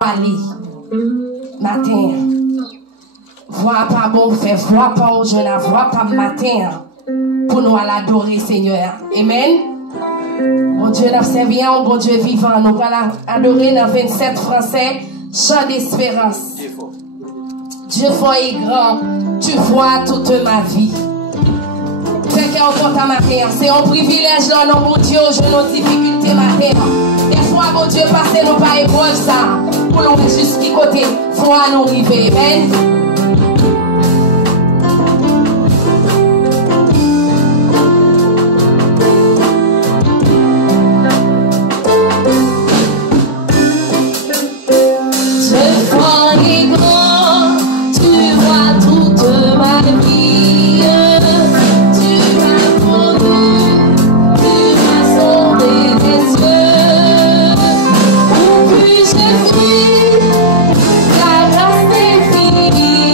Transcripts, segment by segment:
aller matin. Vois pas bon fait, vois pas au jeune, vois pas matin pour nous l'adorer Seigneur. Amen. Mon Dieu, nous servons, bon Dieu vivant. Nous allons adorer dans 27 français, chant d'espérance. Dieu fort et grand, tu vois toute ma vie. C'est qu'on compte à matin. C'est un privilège dans nos mon Dieu, je nos difficultés matin. Des fois, mon Dieu, passez nous par épreuve ça. Pour nous jusqu'à côté, faut nous arriver. Amen. La grâce est finie.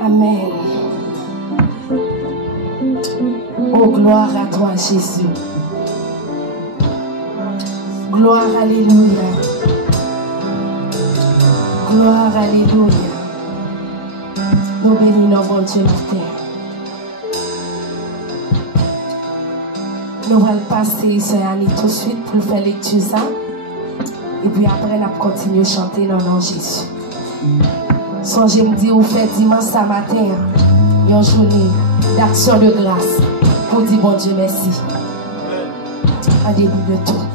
Amen. Oh, gloire à toi, Jésus. Gloire, alléluia. Gloire, alléluia. Nous bénissons bon Dieu la terre. Nous allons passer ce année tout de suite pour faire lecture ça. Et puis après, nous continuons à chanter dans le nom de Jésus. Songez me dire, vous faites dimanche ce matin, une journée d'action de grâce pour dire bon Dieu merci. En début de tout.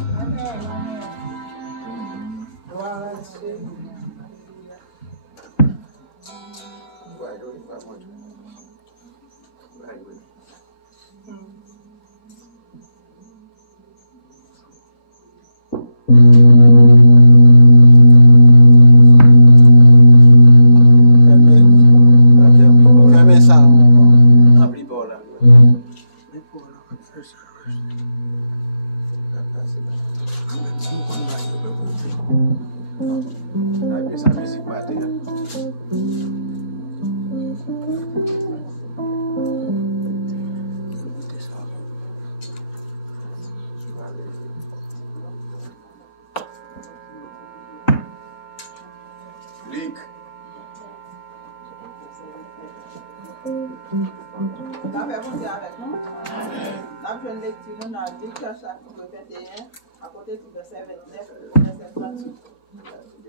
Fermez ça. N'oublie pas là. Sa musique matin. Lick. Nous avons avancé avec nous. Nous avons fait une lecture dans le chapitre 21, à côté du verset 29 au verset 38.